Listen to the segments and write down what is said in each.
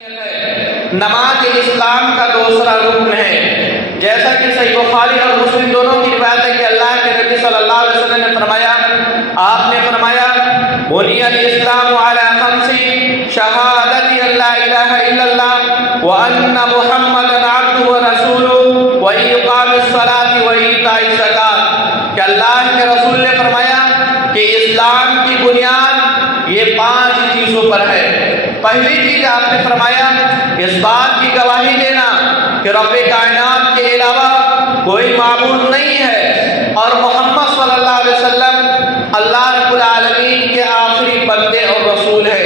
نماز اسلام کا دوسرا رکن ہے، جیسا کہ صحیح بخاری اور مسلم دونوں کی روایت ہے کہ اللہ کے نبی صلی اللہ علیہ وسلم نے فرمایا، آپ نے فرمایا بنی الاسلام علی خمس شہادت ان لا الہ الا اللہ وان محمدا عبدہ ورسولہ واقام الصلاۃ وایتاء الزکوٰۃ، کہ اللہ کے رسول نے فرمایا کہ اسلام کی بنیاد یہ 5 چیزوں پر ہے۔ پہلی چیز آپ نے فرمایا اس بات کی گواہی دینا کہ رب کائنات کے علاوہ کوئی معبود نہیں ہے اور محمد صلی اللہ علیہ وسلم اللہ رب العالمین کے آخری بندے اور رسول ہے۔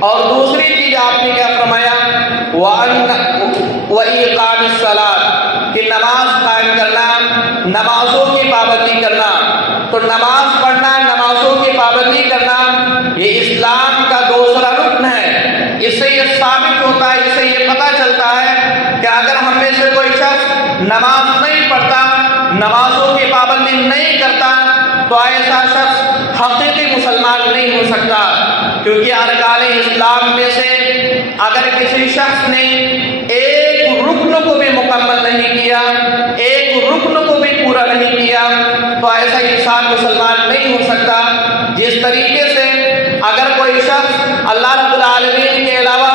اور دوسری چیز آپ نے کیا فرمایا، وَإِقَامِ الصَّلَاةِ، کہ نماز قائم کرنا، نمازوں کی پابندی کرنا۔ تو نماز پڑھنا، نمازوں کی پابندی کرنا یہ اسلام کا دوسرا رکن ہے۔ اس سے یہ ثابت ہوتا ہے، اس سے یہ پتہ چلتا ہے کہ اگر ہم میں سے کوئی شخص نماز نہیں پڑھتا، نمازوں کی پابندی نہیں کرتا تو ایسا شخص حقیقی مسلمان نہیں ہو سکتا، کیونکہ ارکان اسلام میں سے اگر کسی شخص نے ایک رکن کو بھی مکمل نہیں کیا، ایک رکن کو بھی پورا نہیں کیا تو ایسا انسان مسلمان نہیں ہو سکتا۔ جس طریقے سے اگر کوئی شخص اللہ رب العالمین کے علاوہ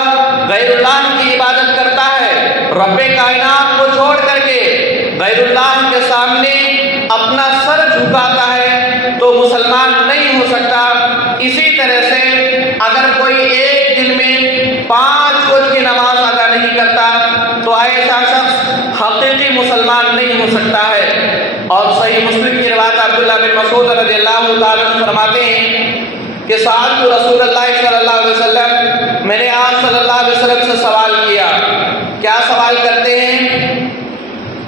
غیر اللہ کی عبادت کرتا ہے، رب کائنات کو چھوڑ کر کے غیر اللہ کے سامنے اپنا سر جھکاتا ہے تو مسلمان نہیں ہو سکتا۔ اسی طرح سے اگر کوئی ایک دن میں 5 وقت کی نماز ادا نہیں کرتا تو ایسا شخص حقیقی مسلمان نہیں ہو سکتا ہے۔ اور صحیح مسلم کی روایت عبداللہ بن مسعود رضی اللہ تعالیٰ عنہ فرماتے ہیں کہ سألت رسول اللہ صلی اللہ علیہ وسلم، میں نے آپ صلی اللہ علیہ وسلم سے سوال کیا، کیا سوال کرتے ہیں؟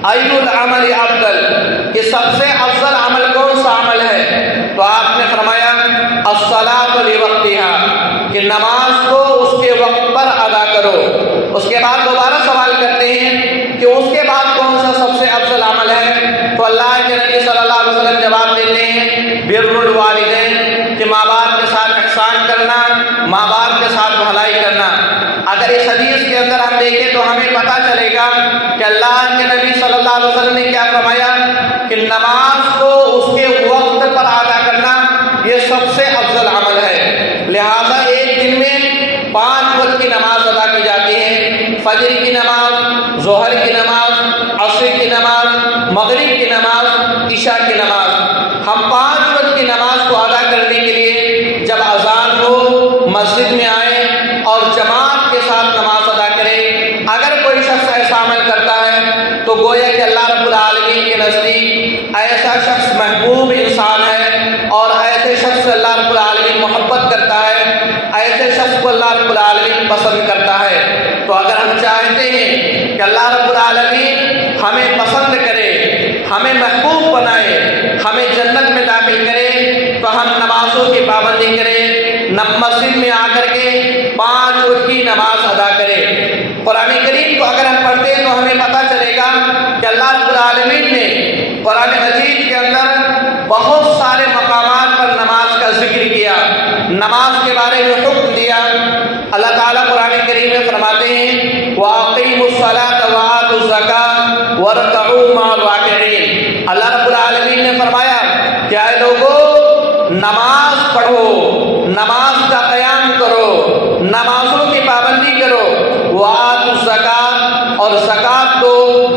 اَيُّ الْعَمَلِ أَفْضَلُ، کہ سب سے افضل عمل کون سا عمل ہے؟ تو آپ نے فرمایا الصلاۃ لوقتها، کہ نماز کو اس کے وقت پر ادا کرو۔ اس کے بعد دوبارہ سوال کرتے ہیں کہ اس کے بعد کون سا سب سے افضل عمل ہے؟ تو اللہ کے نبی صلی اللہ علیہ وسلم جواب دیتے ہیں بر الوالدین، کہ ماں باپ کے ساتھ احسان کرنا، ماں باپ کے ساتھ بھلائی کرنا۔ اگر اس حدیث کے اندر ہم دیکھیں تو ہمیں پتہ چلے گا کہ اللہ کے نبی صلی اللہ علیہ وسلم نے کیا فرمایا کہ نماز کو اس کے وقت پر ادا کرنا یہ سب سے افضل عمل ہے۔ لہٰذا ایک دن میں 5 وقت کی نماز ادا کی جاتی ہے، فجر کی نماز، ظہر کی نماز، عصر کی نماز، مغرب کی نماز، عشاء کی نماز۔ ہم 5 وقت کی نماز کو ادا کرنے کے لیے جب اذان ہو مسجد میں آئیں اور جماعت کے ساتھ نماز ادا کریں۔ اگر کوئی شخص ایسا عمل کرتا ہے تو گویا کہ اللہ رب العالمین کے نزدیک ایسا شخص محبوب انسان ہے اور ایسے شخص سے اللہ رب العالمین محبت کرتا ہے، ایسے شخص کو اللہ رب العالمین پسند کرتا ہے۔ تو اگر ہم چاہتے ہیں کہ اللہ رب العالمین ہمیں پسند کرے، ہمیں محبوب بنائے، ہمیں جنت میں داخل کرے تو ہم نمازوں کی پابندی کریں، مسجد میں آ کر کے 5 وقت کی نماز ادا کریں۔ قرآن کریم کو اگر ہم پڑھتے ہیں تو ہمیں پتہ چلے گا کہ اللہ رب العالمین نے قرآن مجید کے اندر بہت سارے مقامات پر نماز کا ذکر کیا، نماز کے بارے میں حکم دیا۔ اللہ تعالیٰ قرآن کریم میں فرماتے ہیں وَأَقِيمُوا الصَّلَاةَ وَآتُوا الزَّكَاةَ وَارْكَعُوا مَعَ الرَّاكِعِينَ۔ اللہ رب العالمین نے فرمایا کہ اے لوگو نماز پڑھو، نماز کا قیام کرو، نمازوں کی پابندی کرو، وَآتُوا الزَّكَاةَ اور زکوٰۃ دو،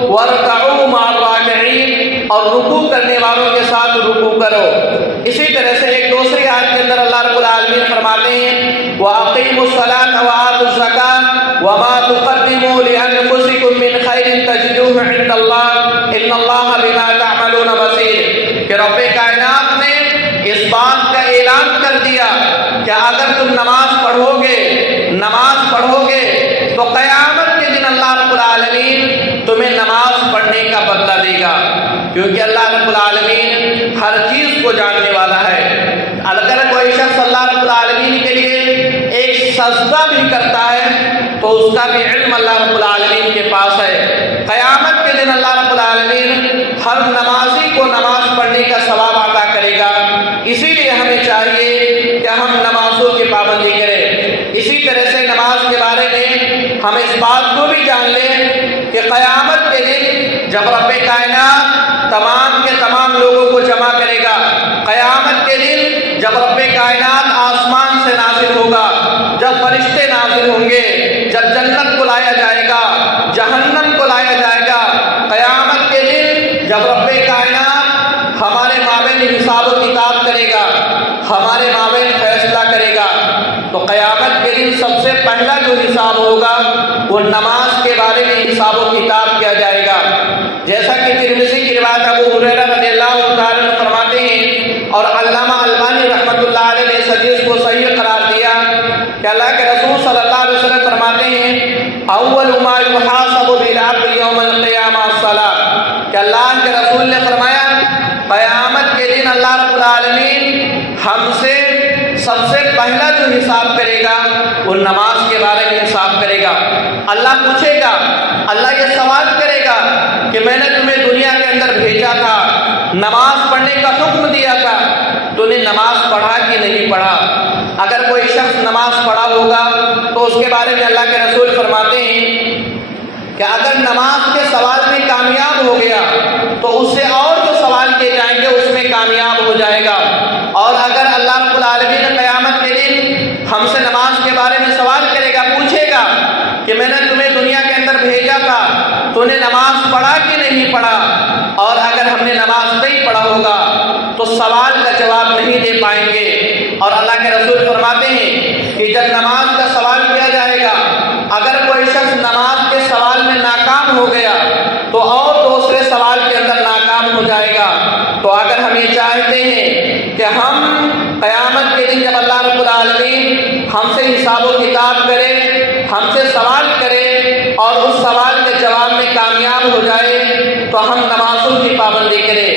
وَارْكَعُوا مَعَ الرَّاكِعِينَ اور رکوع کرنے والوں کے ساتھ رکوع کرو۔ اسی طرح سے ایک دوسری آیت کے اندر اللہ رب العالمین فرماتے ہیں وَأَقِيمُوا الصَّلَاةَ وَآتُوا الزَّكَاةَ وَمَا تُقَدِّمُوا لِأَنفُسِكُم مِّنْ خَيْرٍ تَجِدُوهُ عِندَ اللَّهِ إِنَّ اللَّهَ بِمَا تَعْمَلُونَ بَصِيرٌ، کہ رب کائنات نے اس بات کا اعلان کر دیا کہ اگر تم نماز پڑھو گے تو قیامت کے دن اللہ رب العالمین تمہیں نماز پڑھنے کا بدلہ دے گا، کیونکہ اللہ رب العالمین ہر چیز کو جاننے والا ہے۔ اگر کوئی شخص اللہ رب العالمین کے لیے ایک سجدہ بھی کرتا ہے تو اس کا بھی علم اللہ رب العالمین کے پاس ہے۔ قیامت کے دن اللہ رب العالمین ہر نمازی کو نماز پڑھنے کا ثواب عطا کرے گا۔ اسی لیے ہمیں چاہیے کہ ہم نمازوں کی پابندی کریں۔ اسی طرح سے نماز کے بارے میں ہم ہم اس بات کو بھی جان لیں کہ قیامت کے دن جب رب کائنات تمام کے تمام لوگوں کو جمع کرے گا، قیامت کے دن جب رب کائنات آسمان سے نازل ہوگا، جب فرشتے نازل ہوں گے، جب جنت کو لایا جائے گا، جہنم کو لایا جائے گا، قیامت کے دن جب رب کائنات ہمارے مابین حساب و کتاب کرے گا، ہمارے مابین فیصلہ کرے گا، تو قیامت کے دن سب سے پہلا جو حساب ہوگا وہ نماز کے بارے میں حساب و کتاب کیا جائے گا۔ جیسا کہ ترمذی کی روایت ابو ہریرہ رضی اللہ تعالیٰ عنہ فرماتے ہیں اور علامہ البانی رحمۃ اللہ علیہ نے اس حدیث کو صحیح قرار دیا کہ اللہ کے رسول صلی اللہ علیہ وسلم فرماتے ہیں اول ما یحاسب بالعبد یوم القیامہ الصلاۃ، کہ اللہ کے رسول نے فرمایا قیامت کے دن اللہ رب العالمین ہم سے سب سے پہلا جو حساب کرے گا وہ نماز کے بارے میں حساب کرے گا۔ اللہ پوچھے گا، اللہ یہ سوال کرے گا کہ میں نے تمہیں دنیا کے اندر بھیجا تھا، نماز پڑھنے کا حکم دیا تھا، تو نے نماز پڑھا کہ نہیں پڑھا؟ اگر کوئی شخص نماز پڑھا ہوگا تو اس کے بارے میں اللہ کے رسول فرماتے ہیں کہ اگر نماز کے سوال میں کامیاب ہو گیا تو اس سے اور جو سوال کیے جائیں گے اس میں کامیاب ہو جائے گا، اور اگر اللہ رب العالمین قیامت کے دن ہم سے نماز کے بارے میں سوال کرے گا، پوچھے گا کہ میں نے تمہیں دنیا کے اندر بھیجا تھا، تو نے نماز پڑھا کہ نہیں پڑھا؟ اور اگر ہم نے نماز نہیں پڑھا ہوگا تو سوال کا جواب نہیں دے پائیں گے۔ اور اللہ کے رسول فرماتے ہیں کہ جب نماز کا سوال کیا جائے گا، اگر کوئی شخص نماز کے سوال میں ناکام ہو گیا تو اور دوسرے سوال کے اندر ناکام ہو جائے گا۔ تو اگر ہم یہ چاہتے ہیں کہ ہم قیامت کے دن جب اللہ رب العالمین ہم سے حساب و کتاب کرے، ہم سے سوال کرے اور اس سوال کے جواب میں کامیاب ہو جائے، تو ہم نمازوں کی پابندی کرے،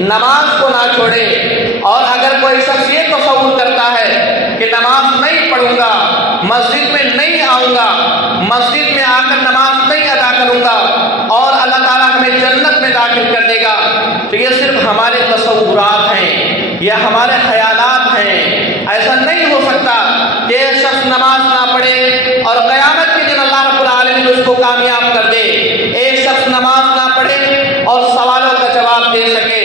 نماز کو نہ چھوڑے۔ اور اگر کوئی شخص یہ تصور کرتا ہے کہ نماز نہیں پڑھوں گا، مسجد میں نہیں آؤں گا، مسجد میں آ کر نماز نہیں ادا کروں گا اور اللہ تعالیٰ ہمیں جنت میں داخل کر دے گا، تو یہ صرف ہمارے تصورات ہیں، یہ ہمارے خیالات ہیں۔ ایسا نہیں ہو سکتا کہ ایک شخص نماز نہ پڑھے اور قیامت کے دن اللہ رب العالمین اس کو کامیاب کر دے، ایک شخص نماز نہ پڑھے اور سوالوں کا جواب دے سکے۔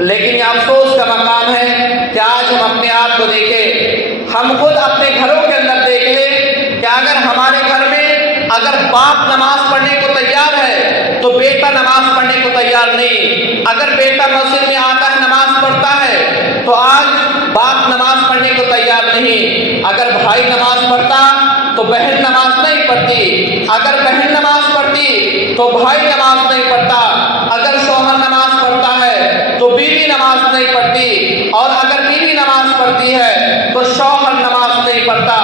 لیکن یہ افسوس کا مقام ہے کہ آج ہم اپنے آپ کو دیکھیں، ہم خود اپنے گھروں کے اندر دیکھ لیں کہ اگر ہمارے گھر میں اگر باپ نماز پڑھنے کو تیار ہے تو بیٹا نماز پڑھنے کو تیار نہیں، اگر بیٹا مسجد میں آتا ہے نماز پڑھتا ہے تو آج باپ نماز پڑھنے کو تیار نہیں، اگر بھائی نماز پڑھتا تو بہن نماز نہیں پڑھتی، اگر بہن نماز پڑھتی تو بھائی نماز نہیں پڑھتا، اگر شوہر نماز پڑھتا ہے تو بیوی نماز نہیں پڑھتی، اور اگر بیوی نماز پڑھتی ہے تو شوہر نماز نہیں پڑھتا۔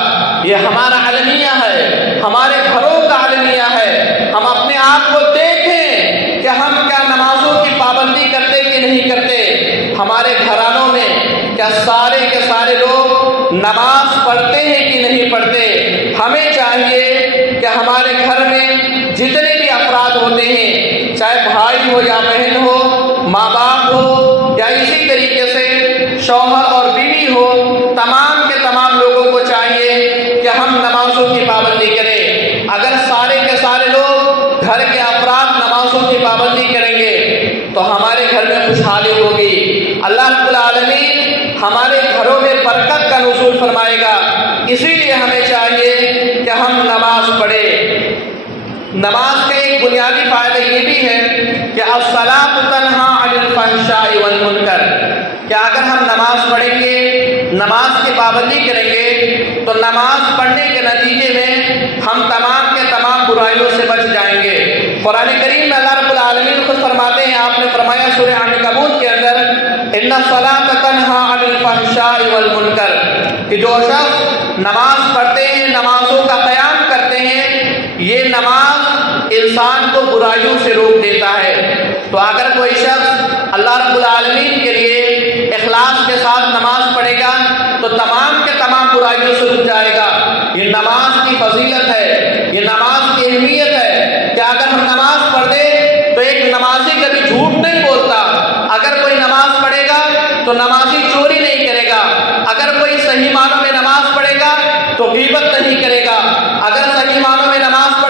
یہ ہمارا المیہ ہے، ہمارے گھروں کا المیہ ہے۔ ہم اپنے آپ کو دیکھیں کہ ہم کیا نمازوں کی پابندی کرتے کہ نہیں کرتے۔ ہمارے گھرانوں میں کیا سارے کے سارے لوگ نماز پڑھتے ہیں کہ نہیں پڑھتے؟ ہمیں چاہیے کہ ہمارے گھر میں جتنے بھی افراد ہوتے ہیں، چاہے بھائی ہو یا بہن ہو، ماں باپ ہو یا اسی طریقے سے شوہر اور بیوی ہو، تمام کے تمام لوگوں کو چاہیے کہ ہم نمازوں کی پابندی کریں۔ اگر سارے کے سارے لوگ گھر کے افراد نمازوں کی پابندی کریں گے تو ہمارے گھر میں خوشحالی ہوگی، اللہ رب العالمین ہمارے گھروں میں برکت کا نزول فرمائے گا۔ اسی لیے ہمیں چاہیے کہ ہم نماز پڑھیں۔ نماز کا ایک بنیادی فائدہ یہ بھی ہے کہ الصلاۃ تنہی عن الفحشاء والمنکر، کہ اگر ہم نماز پڑھیں گے، نماز کی پابندی کریں گے تو نماز پڑھنے کے نتیجے میں ہم تمام کے تمام برائیوں سے بچ جائیں گے۔ قرآن کریم میں اللہ رب العالمین خود فرماتے ہیں، آپ نے فرمایا سورہ عنکبوت کے اندر ان الصلاۃ تنہی عن الفحشاء والمنکر، کہ جو شخص نماز پڑھتے ہیں، نمازوں کا قیام کرتے ہیں، یہ نماز انسان کو برائیوں سے روک دیتا ہے۔ تو اگر کوئی شخص اللہ رب العالمین کے لیے اخلاص کے ساتھ نماز پڑھے گا تو تمام کے تمام برائیوں سے رک جائے گا۔ یہ نماز کی فضیلت ہے، یہ نماز کی اہمیت ہے کہ اگر ہم نماز پڑھ دیں تو ایک نمازی کبھی جھوٹ نہیں بولتا، اگر کوئی نماز پڑھے گا تو نمازی چوری نہیں کرے گا، اگر کوئی صحیح معنوں میں نماز پڑھے گا تو غیبت نہیں کرے گا، اگر صحیح معنوں میں نماز پڑھے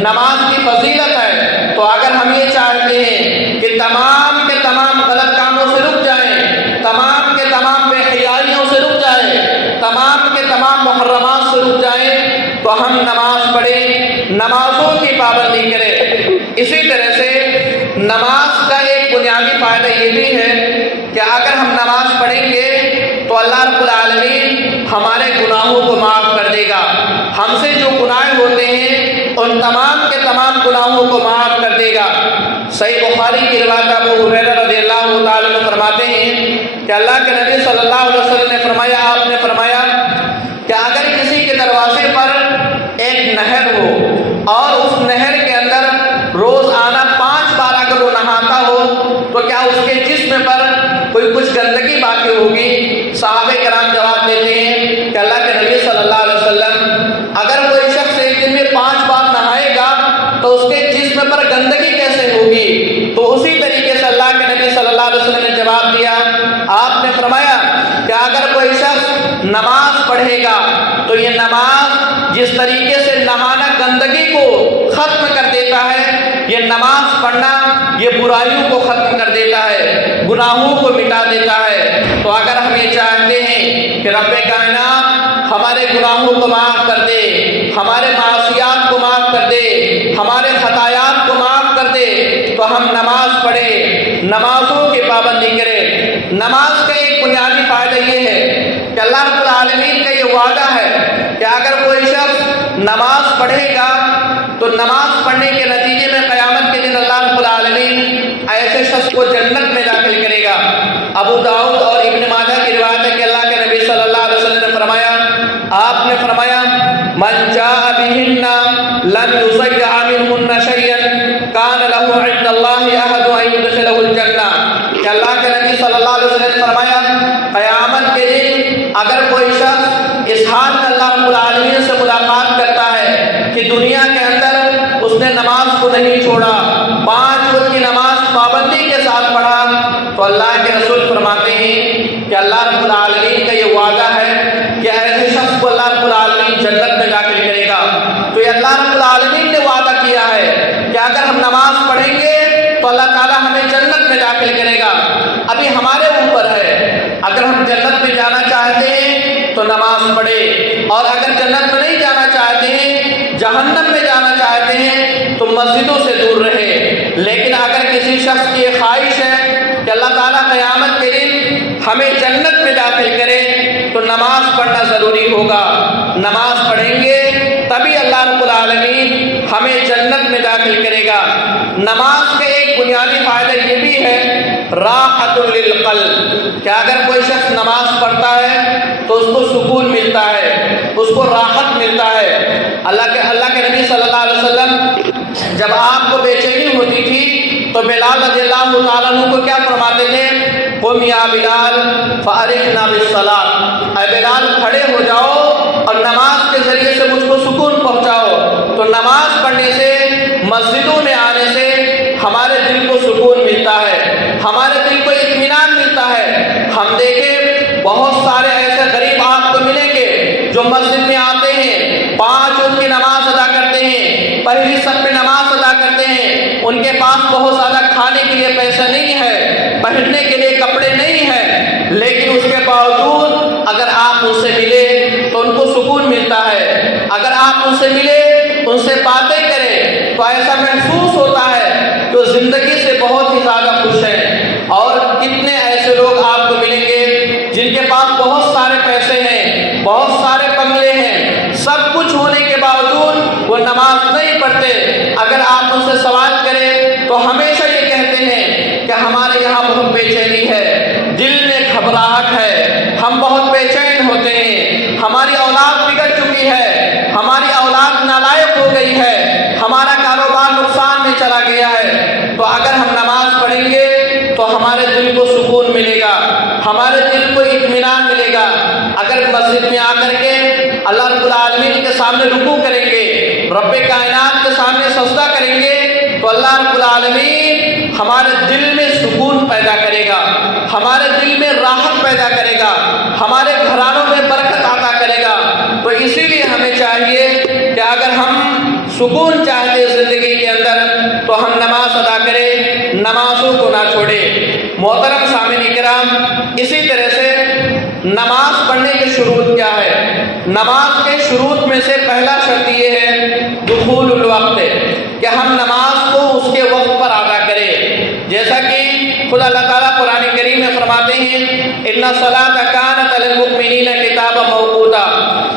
نماز کی فضیلت ہے، تو اگر ہم یہ چاہتے ہیں کہ تمام کے تمام غلط کاموں سے رک جائیں، تمام کے تمام بے حیائیوں سے رک جائیں، تمام کے تمام محرمات سے رک جائیں، تو ہم نماز پڑھیں، نمازوں کی پابندی کریں۔ اسی طرح سے نماز کا ایک بنیادی فائدہ یہ بھی ہے کہ اگر ہم نماز پڑھیں گے تو اللہ رب العالمین ہمارے گناہوں کو معاف کر دے گا، ہم سے جو گناہ ہوتے ہیں ان تمام کے تمام گناہوں کو معاف کر دے گا۔ صحیح بخاری کی روایت ابو ہریرہ رضی اللہ تعالیٰ عنہ فرماتے ہیں کہ اللہ کے نبی صلی اللہ علیہ وسلم نے فرمایا، آپ نے فرمایا کہ اگر کسی کے دروازے پر ایک نہر ہو اور اس نہر کے اندر روزانہ 5 بار اگر وہ نہاتا ہو تو کیا اس کے جسم پر کوئی کچھ گندگی باقی ہوگی؟ صحابہ کرام جواب دیتے ہیں کہ اللہ کے نبی صلی اللہ علیہ وسلم اگر کوئی شخص ایک دن میں 5 بار نہائے گا تو اس کے جسم پر گندگی کیسے ہوگی؟ تو اسی طریقے سے اللہ کے نبی صلی اللہ علیہ وسلم نے جواب دیا، آپ نے فرمایا کہ اگر کوئی شخص نماز پڑھے گا تو یہ نماز جس طریقے سے نہانا گندگی کو ختم کر دیتا ہے، یہ نماز پڑھنا یہ برائیوں کو ختم کر دیتا ہے، گناہوں کو مٹا دیتا ہے۔ تو اگر ہم یہ چاہتے ہیں کہ رب کائنات ہمارے گناہوں کو معاف کر دے، ہمارے معصیات کو معاف کر دے، ہمارے خطایات کو معاف کر دے، تو ہم نماز پڑھیں، نمازوں کی پابندی کریں۔ نماز کا ایک بنیادی فائدہ یہ ہے کہ اللہ رب العالمین کا یہ وعدہ ہے کہ اگر کوئی شخص نماز پڑھے گا تو نماز پڑھنے کے نتیجے میں قیامت کے دن اللہ رب العالمین ایسے شخص کو جنت میں داخل کرے گا۔ ابو داؤد اور ابن ماجہ کی روایت ہے کہ اللہ کے نبی صلی اللہ علیہ وسلم نے فرمایا، آپ نے فرمایا من جاء بهن لم يضيع منهن شيئا كان له عند الله عهد ان يدخله الجنہ، کہ اللہ کے نبی صلی اللہ علیہ وسلم نے فرمایا قیامت کے دن اگر کوئی شخص اس حال میں اللہ رب العالمین سے ملاقات کرتا ہے کہ دنیا کے اندر اس نے نماز کو نہیں چھوڑا، 5 وقت کی نماز پابندی کے ساتھ پڑھا، تو اللہ کے رسول فرماتے ہیں کہ اللہ رب العالمین کا یہ وعدہ ہے کہ ایسے شخص کو اللہ رب العالمین جنت میں داخل کرے گا۔ تو یہ اللہ رب العالمین نے وعدہ کیا ہے کہ اگر ہم نماز پڑھیں گے تو اللہ تعالیٰ ہمیں جنت میں داخل کرے گا۔ ابھی ہمارے اوپر ہے، اگر ہم جنت میں جانا چاہتے ہیں تو نماز پڑھے، اور اگر جنت میں نہیں جانا چاہتے ہیں، جہنم میں جانا چاہتے ہیں تو مسجدوں سے دور رہے۔ لیکن اگر کسی شخص کی خواہش ہے کہ اللہ تعالیٰ قیامت کے دن ہمیں جنت میں داخل کرے تو نماز پڑھنا ضروری ہوگا۔ نماز پڑھیں گے تبھی اللہ رب العالمین ہمیں جنت میں داخل کرے گا۔ نماز کا ایک بنیادی فائدہ یہ بھی ہے راحت للقلب، کہ اگر کوئی شخص نماز پڑھتا ہے تو اس کو سکون ملتا ہے، اس کو راحت ملتا ہے۔ اللہ کے نبی صلی اللہ علیہ وسلم جب آپ کو بے چینی ہوتی تھی تو بلال رضی اللہ تعالیٰ عنہ کو کیا فرماتے تھے؟ قم یا بلال فارحنا بالصلاۃ، اے بلال کھڑے ہو جاؤ اور نماز کے ذریعے سے مجھ کو سکون پہنچاؤ۔ تو نماز پڑھنے سے، مسجدوں میں آنے سے ہمارے دل کو سکون ملتا ہے، ہمارے دل کو اطمینان ملتا ہے۔ ہم دیکھیں بہت سارے ایسے غریب آپ کو ملیں گے جو مسجد میں آتے ہیں، 5 وقت کی نماز ادا کرتے ہیں، پہلی صف میں نماز ادا کرتے ہیں، ان کے پاس بہت زیادہ کھانے کے لیے پیسہ نہیں ہے، پہننے کے لیے کپڑے نہیں ہیں، لیکن اس کے باوجود اگر آپ ان سے ملے تو ان کو سکون ملتا ہے۔ اگر آپ ان سے ملے، ان سے باتیں کریں تو ایسا محسوس ہوتا ہے کہ زندگی سے بہت ہی زیادہ خوش ہیں۔ اور کتنے ایسے لوگ آپ کو ملیں گے جن کے پاس بہت سارے پیسے ہیں، بہت سارے بنگلے ہیں، سب کچھ ہونے کے باوجود وہ نماز نہیں پڑھتے۔ اگر آپ ان سے سوال کریں تو ہمیشہ یہ کہتے ہیں کہ ہمارے یہاں بہت بے چینی ہے، دل میں گھبراہٹ ہے، ہم بہت بے چین ہوتے ہیں، ہماری اولاد بگڑ چکی ہے، ہماری اولاد نالائق ہو گئی ہے، ہمارا کاروبار نقصان میں چلا گیا ہے۔ تو اگر ہم نماز پڑھیں گے تو ہمارے دل کو سکون ملے گا، ہمارے دل کو اطمینان ملے گا۔ اگر مسجد میں آ کر کے اللہ رب العالمین کے سامنے رکوع کریں گے، رب کائنات کے سامنے سجدہ کریں گے تو اللہ رب العالمین ہمارے دل میں سکون پیدا کرے گا، ہمارے دل میں راحت پیدا کرے گا، ہمارے گھرانوں میں برکت عطا کرے گا۔ تو اسی لیے ہمیں چاہیے کہ اگر ہم سکون چاہتے زندگی کے اندر تو ہم نماز ادا کریں، نمازوں کو نہ چھوڑیں۔ محترم سامعین کرام، اسی طرح سے نماز پڑھنے کے شروط کیا ہے؟ نماز کے شروط میں سے پہلا شرط یہ ہے دخول الوقت، کہ ہم نماز کو اس کے وقت پر ادا کریں۔ جیسا کہ خدا اللہ تعالیٰ قرآن کریم میں فرماتے ہیں ان الصلاۃ کانت علی المؤمنین کتابا موقوتا،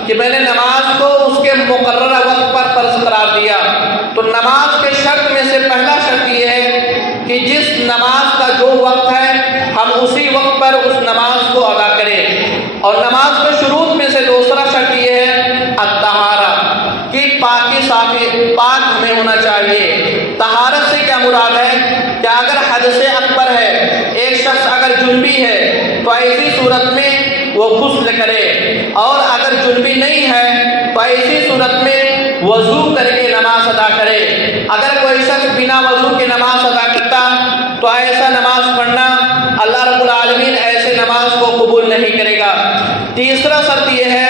کہ میں نے نماز کو اس کے مقررہ وقت پر فرض قرار دیا۔ تو نماز کے شرط میں سے پہلا شرط یہ ہے کہ جس نماز کا جو وقت ہے ہم اسی وقت پر اس نماز کو ادا کریں۔ اور نماز کے شروط میں سے دوسرا شرط یہ ہے الطہارہ، کہ پاکی صافی پاک ہمیں ہونا چاہیے۔ طہارت سے کیا مراد ہے کہ اگر حدث اکبر ہے، ایک شخص اگر جنبی ہے تو ایسی صورت میں وہ غسل کرے، اور اگر جنبی نہیں ہے تو ایسی صورت میں وضو کر کے نماز ادا کرے۔ اگر کوئی شخص بنا وضو کے نماز ادا کرتا تو ایسا نماز پڑھنا اللہ رب العالمین ایسے نماز کو قبول نہیں کرے گا۔ تیسرا شرط یہ ہے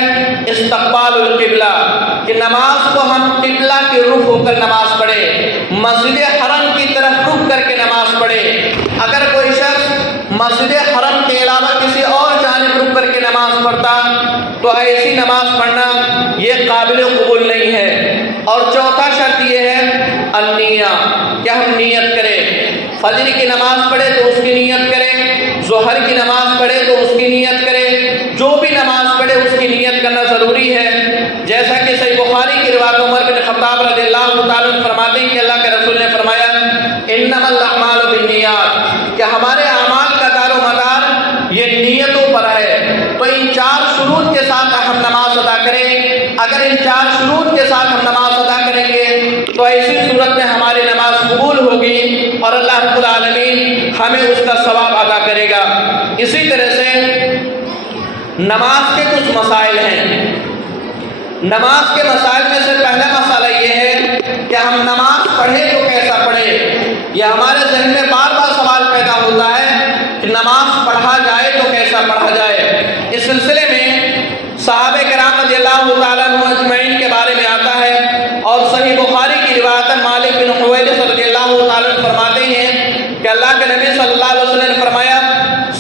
استقبال القبلہ، کہ نماز کو ہم قبلہ کے رخ ہو کر نماز پڑھے، مسجد حرم کی طرف رخ کر کے نماز پڑھے۔ اگر کوئی شخص مسجد حرم کے علاوہ کسی اور جانب رخ کر کے نماز پڑھتا تو ایسی نماز پڑھنا یہ قابل قبول نہیں ہے۔ اور چوتھا شرط یہ ہے النیہ، کہ ہم نیت کریں۔ فجر کی نماز پڑھے تو اس کی نیت کریں، ظہر کی نماز پڑھے تو اس کی نیت کریں، جو بھی نماز پڑھے اس کی نیت کرنا ضروری ہے۔ جیسا کہ صحیح بخاری کی روایت عمر بن خطاب رضی اللہ تعالیٰ عنہ فرماتے ہیں کہ اللہ کے رسول نے فرمایا انما الاعمال بالنیات، کہ ہمارے اعمال کا دار و مدار یہ نیتوں پر ہے۔ تو ان چار شروط کے ساتھ ہم نماز ادا کریں۔ اگر ان چار شروط کے ساتھ ہم نماز ادا کریں گے تو ایسی صورت میں ہماری نماز قبول ہوگی اور اللہ رب العالمین ہمیں اس کا ثواب ادا کرے گا۔ اسی طرح سے نماز کے کچھ مسائل ہیں۔ نماز کے مسائل میں سے پہلا مسئلہ یہ ہے کہ ہم نماز پڑھیں تو کیسا پڑھیں۔ یہ ہمارے ذہن میں بار بار سوال پیدا ہوتا ہے کہ نماز پڑھا جائے تو کیسا پڑھا جائے۔ اس سلسلے میں صحابہ کرام رضی اللہ تعالیٰ عنہ اجمعین کے بارے میں آتا ہے، اور صحیح بخاری کی روایت مالک بن حویرث رضی اللہ تعالیٰ عنہ فرماتے ہیں کہ اللہ کے نبی صلی اللہ علیہ وسلم نے فرمایا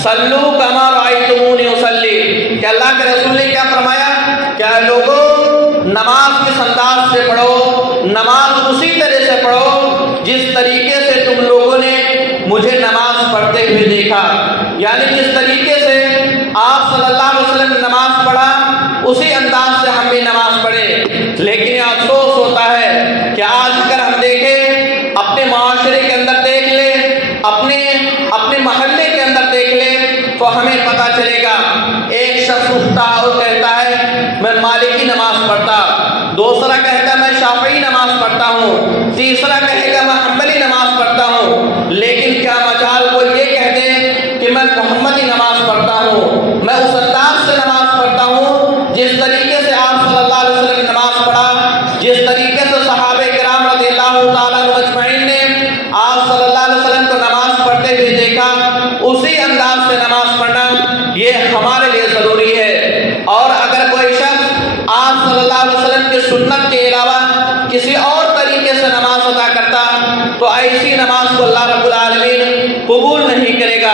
صلو کما رأیتمونی اصلی، کہ اللہ کے رسول نے کیا فرمایا کہ لوگوں نماز کس انداز سے پڑھو، نماز اسی طرح سے پڑھو جس طریقے سے تم لوگوں نے مجھے نماز پڑھتے ہوئے دیکھا۔ یعنی جس طریقے سے آپ صلی اللہ علیہ وسلم نے نماز پڑھا اسی انداز سے ہم بھی نماز پڑھیں۔ لیکن افسوس ہوتا ہے کہ آج اگر ہم دیکھیں، اپنے معاشرے کے اندر دیکھ لیں، اپنے محلے کے اندر دیکھ لیں تو ہمیں پتہ چلے گا ایک شخص اٹھتا اور کہتا ہے میں مالکی نماز پڑھتا، دوسرا کہتا میں شافعی نماز پڑھتا ہوں، تیسرا کہے گا میں حنبلی نماز پڑھتا ہوں۔ لیکن کیا مجال کو یہ کہہ دے کہ میں محمدی نماز پڑھتا ہوں، میں اس انداز سے نماز پڑھتا ہوں جس طریقے سے آپ صلی اللہ علیہ وسلم نے نماز پڑھا، جس طریقے سے صحابہ کرام رضی اللہ تعالیٰ عنہ اجمعین نے آپ صلی اللہ علیہ وسلم کو نماز پڑھتے ہوئے دیکھا، اسی انداز سے نماز پڑھنا یہ ہمارے لیے ضروری ہے۔ اور اگر کوئی شخص آپ صلی اللہ علیہ وسلم کی سنت کے علاوہ کسی اور طریقے سے نماز ادا کرتا تو ایسی نماز کو اللہ رب العالمین قبول نہیں کرے گا۔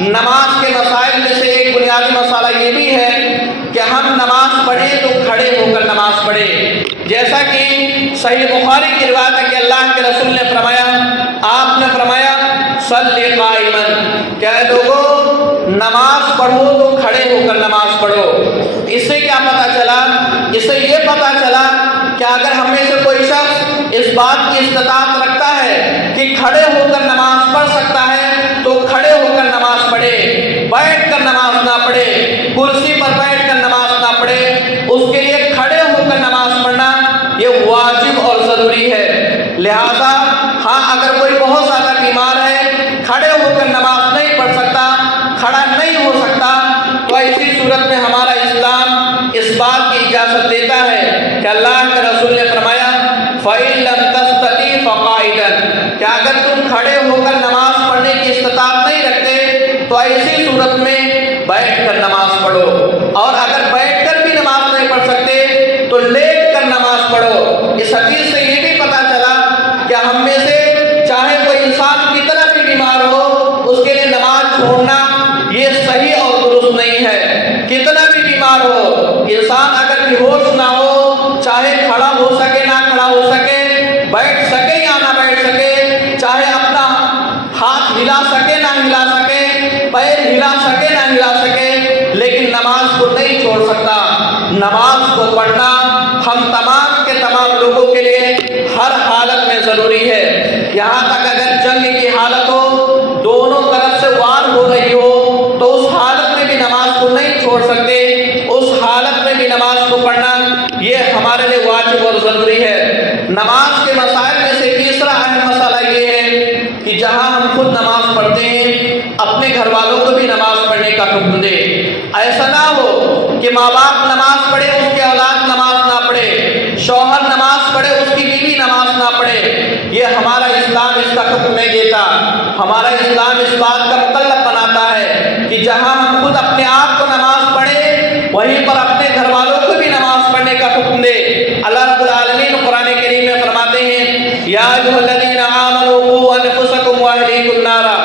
نماز کے مسائل میں سے ایک بنیادی مسئلہ یہ بھی ہے کہ ہم نماز پڑھیں تو کھڑے ہو کر نماز پڑھیں۔ جیسا کہ صحیح بخاری کی روایت ہے کہ اللہ کے رسول نے فرمایا، آپ نے فرمایا صلی قائما، کہ لوگوں نماز پڑھو تو کھڑے ہو کر نماز پڑھو۔ اس سے کیا پتہ چلا؟ اس سے یہ پتہ چلا کہ اگر ہم میں سے کوئی شخص اس بات کی استطاعت رکھتا ہے کہ کھڑے ہو کر نماز پڑھ سکتا ہے تو کھڑے ہو کر نماز پڑھے، بیٹھ کر نماز نہ پڑھے، کرسی پر بیٹھ کر نماز نہ پڑھے، اس کے لیے کھڑے ہو کر نماز پڑھنا یہ واجب اور ضروری ہے۔ لہذا ہاں اگر کوئی بہت زیادہ بیمار ہے، کھڑے ہو کر نماز نہیں پڑھ سکتا، کھڑا نہیں ہو سکتا، تو ایسی صورت میں ہمارا اسلام اس بات کی اجازت دیتا ہے کہ اللہ کے رسول نے فرمایا فَإِن لَمْ تَسْتَطِعْ فَقَاعِدًا، کہ اگر تم کھڑے ہو کر نماز پڑھنے کی استطاعت نہیں رکھتے تو ایسی صورت میں بیٹھ کر نماز پڑھو، اور اگر بیٹھ کر بھی نماز نہیں پڑھ سکتے تو لیٹ کر نماز پڑھو۔ اس حدیث سے یہ بھی ہونا یہ صحیح اور درست نہیں ہے۔ کتنا بھی بیمار ہو انسان، اگر بے ہوش نہ ہو، چاہے کھڑا ہو سکے نہ کھڑا ہو سکے، بیٹھ سکے یا نہ بیٹھ سکے، چاہے اپنا ہاتھ ہلا سکے نہ ہلا سکے، پیر ہلا سکے نہ ہلا سکے، لیکن نماز کو نہیں چھوڑ سکتا۔ نماز کو پڑھنا ہم تمام کے تمام لوگوں کے لیے ہر حالت میں ضروری ہے۔ یہاں تک اگر جنگ کی حالت ہو، دونوں طرف سے وار ہو رہی ہو، تو اس حالت میں بھی نماز کو نہیں چھوڑ سکتے۔ اس حالت میں بھی نماز کو پڑھنا یہ ہمارے لیے واجب اور ضروری ہے۔ نماز کے مسائل میں سے تیسرا اہم مسئلہ یہ ہے کہ جہاں ہم خود نماز پڑھتے ہیں، اپنے گھر والوں کو بھی نماز پڑھنے کا حکم دے۔ ایسا نہ ہو کہ ماں باپ نماز پڑھے، اس کے اولاد نماز نہ پڑھے، شوہر نماز پڑھے، اس کی بیوی نماز نہ پڑھے۔ یہ ہمارا اسلام اس کا حکم نہیں دیتا۔ ہمارا اسلام اس بات کا مکلف بناتا ہے کہ جہاں ہم خود اپنے آپ کو نماز پڑھے، وہیں پر اپنے گھر والوں کو بھی نماز پڑھنے کا حکم دے۔ اللہ رب العالمین قرآن کریم میں فرماتے ہیں، یا ایھا الذین آمنوا قوا انفسکم واہلیکم نارا۔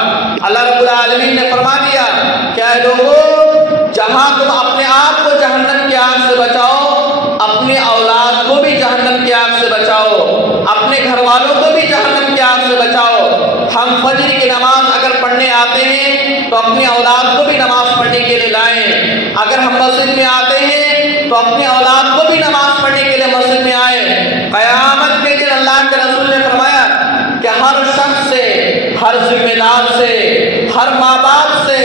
اللہ رب العالمین نے فرما دیا کہ اے لوگوں، جہاں تم اپنے آپ کو جہنم کی آگ سے بچاؤ، اپنی اولاد کو بھی جہنم کی آگ سے بچاؤ، اپنے گھر والوں کو بھی جہنم کی آگ سے بچاؤ۔ ہم فجر کی نماز اگر پڑھنے آتے ہیں تو اپنی اولاد کو بھی نماز پڑھنے کے لیے لائیں۔ اگر ہم مسجد میں آتے ہیں تو اپنی اولاد کو بھی نماز پڑھنے کے لیے مسجد میں آئیں۔ قیامت کے دن اللہ کے رسول نے فرمایا کہ ہر شخص سے، ہر ذمہ دار سے، ہر ماں باپ سے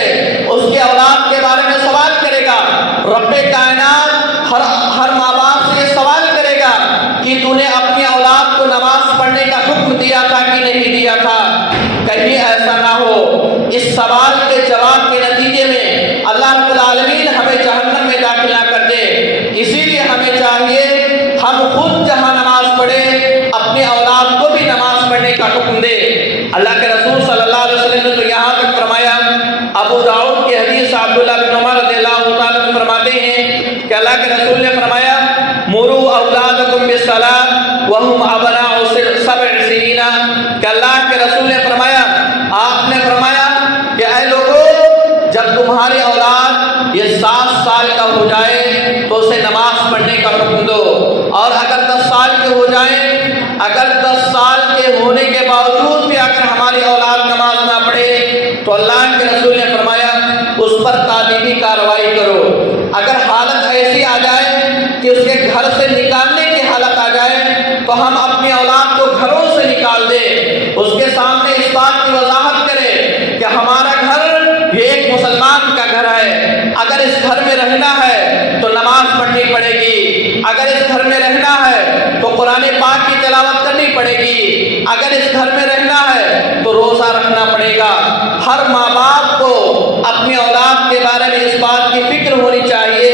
اس کے اولاد کے بارے میں سوال کرے گا۔ رب کائنات ہر ماں باپ سے یہ سوال کرے گا کہ تو نے اپنی اولاد کو نماز پڑھنے کا حکم دیا تھا کہ نہیں دیا تھا۔ کہیں ایسا نہ ہو اس سوال کے جواب کے نتیجے میں اللہ رب العالمین ہمیں جہنم میں داخل نہ کر دے۔ اسی لیے ہمیں چاہیے ہم خود جہاں نماز پڑھے، اپنی اولاد کو بھی نماز پڑھنے کا حکم دے۔ اللہ کے رسول صلی اللہ علیہ وسلم نے تو یہاں تک فرمایا، ابو داؤد کی حدیث عبداللہ بن عمر رضی اللہ تعالیٰ عنہ فرماتے ہیں کہ اللہ کے رسول نے فرمایا، مروا اولادکم بالصلاۃ وہم ابناء 7 سنین۔ کہ اللہ کے رسول نے فرمایا، آپ نے فرمایا کہ اے لوگوں، جب تمہاری اولاد یہ 7 سال کا ہو جائے تو اسے نماز پڑھنے کا حکم دو، اور اگر 10 سال کے ہو جائیں، اگر 10 سال کے ہونے کے باوجود بھی اگر ہماری اولاد نماز نہ پڑھے تو اللہ کے رسول نے فرمایا اس پر تعزیری کارروائی کرو۔ اگر حالت ایسی آ جائے کہ اس کے گھر سے نکالنے کی حالت آ جائے تو ہم اپنی اولاد کو گھروں سے نکال دیں، اس کے سامنے اس بات کی وضاحت کرے کہ ہمارا گھر یہ ایک مسلمان کا گھر ہے، اگر اس گھر میں رہنا ہے تو نماز پڑھنی پڑے گی، اگر اس گھر میں رہنا ہے تو قرآن پاک کی تلاوت کرنی پڑے گی، اگر اس گھر میں رہنا ہے تو روزہ رکھنا پڑے گا۔ ہر ماں باپ کو اپنی اولاد کے بارے میں اس بات کی فکر ہونی چاہیے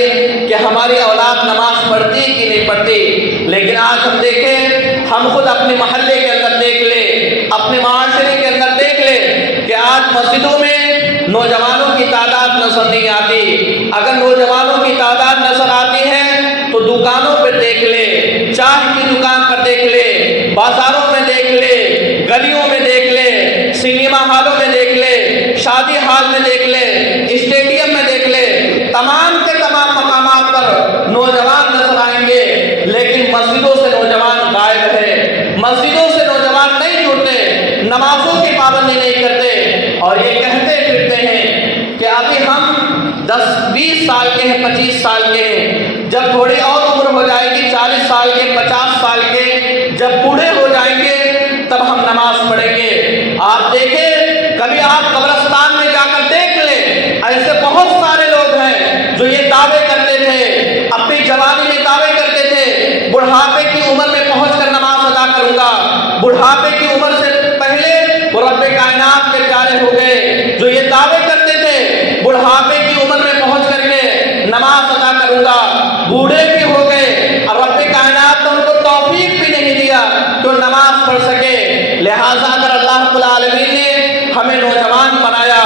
کہ ہماری اولاد نماز پڑھتی کہ نہیں پڑھتی۔ لیکن آج ہم دیکھیں، ہم خود اپنے محلے کے اندر دیکھ لیں، اپنے معاشرے کے اندر دیکھ لیں کہ آج مسجدوں میں نوجوانوں کی تعداد نظر نہیں آتی۔ اگر نوجوانوں کی تعداد نظر آتی ہے تو دکانوں پہ دیکھ لے، چائے کی دکان پر دیکھ لے، بازاروں میں دیکھ لے، گلیوں میں دیکھ لے، سنیما ہالوں میں دیکھ لے، شادی ہال میں دیکھ لے، اسٹیڈیم میں دیکھ لے، تمام کے تمام مقامات پر نوجوان نظر آئیں گے، لیکن مسجدوں سے نوجوان غائب ہے۔ مسجدوں سے نوجوان نہیں جڑتے، نمازوں کی پابندی نہیں کرتے، اور یہ کہتے پھرتے ہیں کہ ابھی ہم 10-20 سال کے ہیں، 25 سال کے ہیں، جب تھوڑی اور عمر ہو جائے گی، 40 سال کے، 50 سال کے، جب بوڑھے ہو جائیں گے تب ہم نماز پڑھیں گے۔ آپ دیکھیں، کبھی آپ قبرستان میں جا کر دیکھ لیں، ایسے بہت سارے لوگ ہیں جو یہ دعوے کرتے تھے، اپنی جوانی میں دعوے کرتے تھے، بڑھاپے کی عمر میں پہنچ کر نماز ادا کروں گا۔ بڑھاپے کی عمر سے پہلے وہ رب کائنات کے پیارے ہو گئے، جو یہ دعوے کرتے تھے بڑھاپے کی عمر میں پہنچ کر کے نماز ادا کروں گا، بوڑھے بھی ہو گئے اور رب کائنات نے ان کو توفیق بھی نہیں دیا کہ نماز پڑھ سکے۔ لہٰذا اگر اللہ رب العالمین نے ہمیں نوجوان بنایا،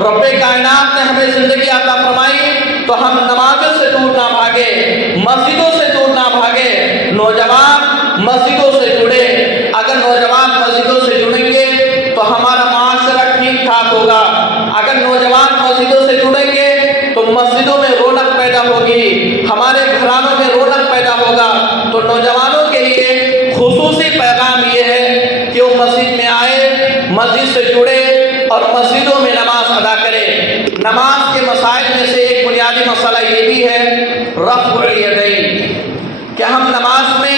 رب کائنات نے ہمیں زندگی عطا فرمائی، تو ہم نمازوں سے دور نہ بھاگے، مسجدوں سے دور نہ بھاگے، نوجوان مسجدوں سے جڑے۔ اگر نوجوان مسجدوں سے جڑیں گے تو ہمارا معاشرہ ٹھیک ٹھاک ہوگا۔ اگر نوجوان مسجدوں میں رونق پیدا ہوگی، ہمارے گھرانوں میں رونق پیدا ہوگا۔ تو نوجوانوں کے لیے خصوصی پیغام یہ ہے کہ وہ مسجد میں آئے، مسجد سے جڑے اور مسجدوں میں نماز ادا کرے۔ نماز کے مسائل میں سے ایک بنیادی مسئلہ یہ بھی ہے رفع الیدین، کہ ہم نماز میں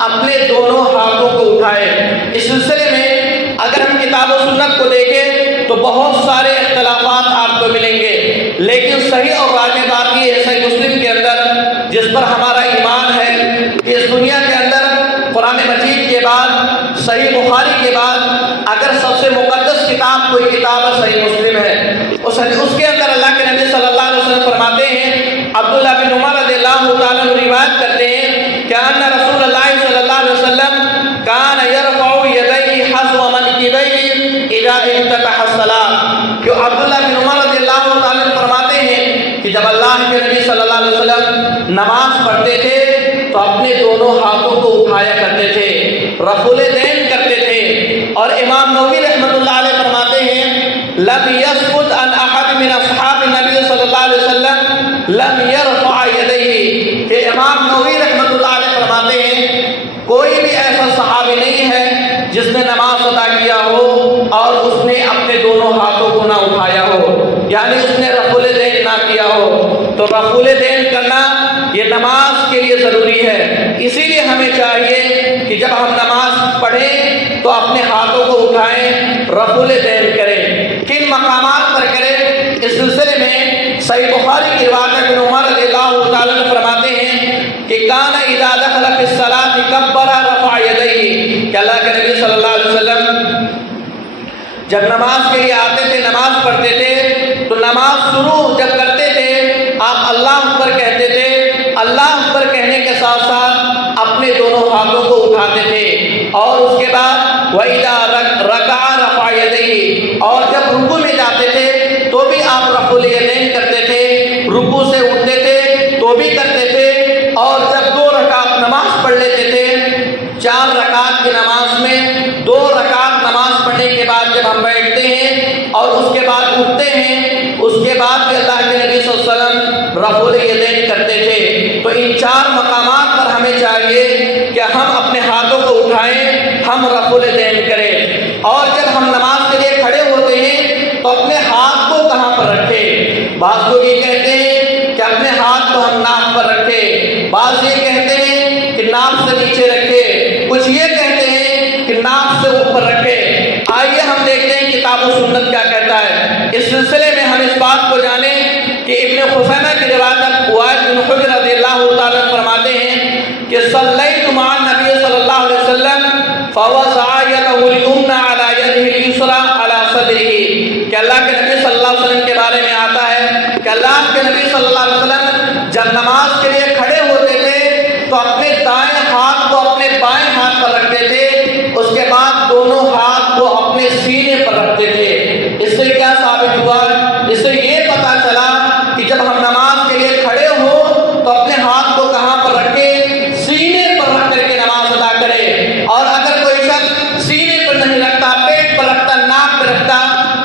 اپنے دونوں ہاتھوں کو اٹھائیں۔ اس سلسلے میں اگر ہم کتاب و سنت کو دیکھیں تو بہت سارے اختلافات آپ کو ملیں گے، لیکن صحیح اور راجح بات یہ ہے صحیح مسلم کے اندر جس پر ہمارا ایمان ہے کہ اس دنیا کے اندر قرآن مجید کے بعد، صحیح بخاری کے بعد اگر سب سے مقدس کتاب کوئی کتاب ہے صحیح مسلم ہے۔ اس کے اندر اللہ کے نبی صلی اللہ علیہ وسلم فرماتے ہیں، عبداللہ بن عمر رضی اللہ تعالیٰ عنہ روایت کرتے ہیں کہ ان رسول اللہ صلی اللہ علیہ وسلم کان یرفع یدیہ حذو منکبیہ اذا افتتح الصلاۃ، کہ عبداللہ بن عمر رضی اللہ تعالیٰ عنہ فرماتے ہیں کہ جب اللہ کے نبی صلی اللہ علیہ وسلم نماز پڑھتے تھے تو اپنے دونوں ہاتھوں کو اٹھایا کرتے تھے، رفع الیدین کرتے تھے۔ اور امام نووی رحمۃ اللہ علیہ فرماتے ہیں لم یثبت عن احد من اصحاب النبی صلی اللہ علیہ وسلم لم یرفع یدیہ، کہ امام نووی رحمۃ اللہ علیہ فرماتے ہیں کوئی بھی ایسا صحابی نہیں ہے جس نے نماز ادا کیا ہو اور اس نے اپنے دونوں ہاتھوں کو نہ اٹھایا ہو، یعنی اس نے رفع الیدین نہ کیا ہو۔ تو رفع الیدین کرنا یہ نماز کے لیے ضروری ہے، اسی لیے ہمیں چاہیے کہ جب ہم نماز پڑھیں تو اپنے ہاتھوں کو اٹھائیں، رفع الیدین کریں۔ کن مقامات پر کریں؟ اس سلسلے میں صحیح بخاری کی روایت ابن عمر رضی اللہ تعالیٰ عنہ فرماتے ہیں کہ کان اذا دخل فی الصلاۃ کبر رفع یدیہ، کہ اللہ کے نبی صلی اللہ علیہ وسلم جب نماز کے لیے آتے تھے، نماز پڑھتے تھے تو نماز شروع جب کرتے تھے آپ اللہ اکبر کہتے تھے، اللہ اکبر کہنے کے ساتھ ساتھ اپنے دونوں ہاتھوں کو اٹھاتے تھے، اور اس کے بعد وَإِذَا رَكَعَ رَفَعَ يَدَيْهِ، اور جب رکوع میں جاتے تھے تو بھی آپ رفع الیدین کرتے تھے، رکوع سے اٹھتے تھے تو بھی کرتے تھے، اور جب 2 رکعت نماز پڑھ لیتے تھے، 4 رکعت کی نماز میں 2 رکعت نماز پڑھنے کے بعد جب ہم بیٹھتے ہیں اور اس کے بعد اٹھتے ہیں، اس کے بعد بھی اللہ کے نبی صلی اللہ علیہ وسلم رفع الیدین کرتے تھے۔ تو ان 4 مقامات پر ہمیں چاہیے کہ ہم اپنے ہاتھوں کو اٹھائیں، ہم رفع الیدین کریں۔ اور جب ہم نماز کے لیے کھڑے ہوتے ہیں تو اپنے ہاتھ کو کہاں پر رکھیں؟ بعض لوگ یہ کہتے ہیں کہ اپنے ہاتھ کو ہم ناک پر رکھیں، بعض یہ کہتے ہیں کہ ناک سے نیچے رکھیں، کچھ یہ کہتے ہیں کہ ناک سے اوپر رکھیں۔ آئیے ہم دیکھتے ہیں کتاب و سنت کیا کہتا ہے۔ اس سلسلے میں ہم اس بات کو جانیں کہ ابن خزیمہ کی روایت وائل بن حجر رضی اللہ تعالیٰ فرماتے ہیں کہ صلیت مع النبی صلی اللہ علیہ وسلم فوضع یدہ الیمنی علی یدہ الیسری علی صدرہ، کہ اللہ کے نبی صلی اللہ علیہ وسلم کے بارے میں آتا ہے کہ اللہ کے نبی صلی اللہ علیہ وسلم جب نماز کے لیے کھڑے ہوتے تھے تو اپنے دائیں ہاتھ کو اپنے بائیں ہاتھ پر رکھتے تھے، اس کے بعد دونوں ہاتھ کو اپنے سینے پر رکھتے تھے۔ اس سے کیا ثابت ہوا؟ اس سے یہ پتہ چلا کہ جب ہم نماز کے لیے کھڑے ہوں تو اپنے ہاتھ کو کہاں پر رکھیں؟ سینے پر رکھ کر کے نماز ادا کرے۔ اور اگر کوئی شخص سینے پر نہیں رکھتا، پیٹ پر رکھتا، ناک پر رکھتا،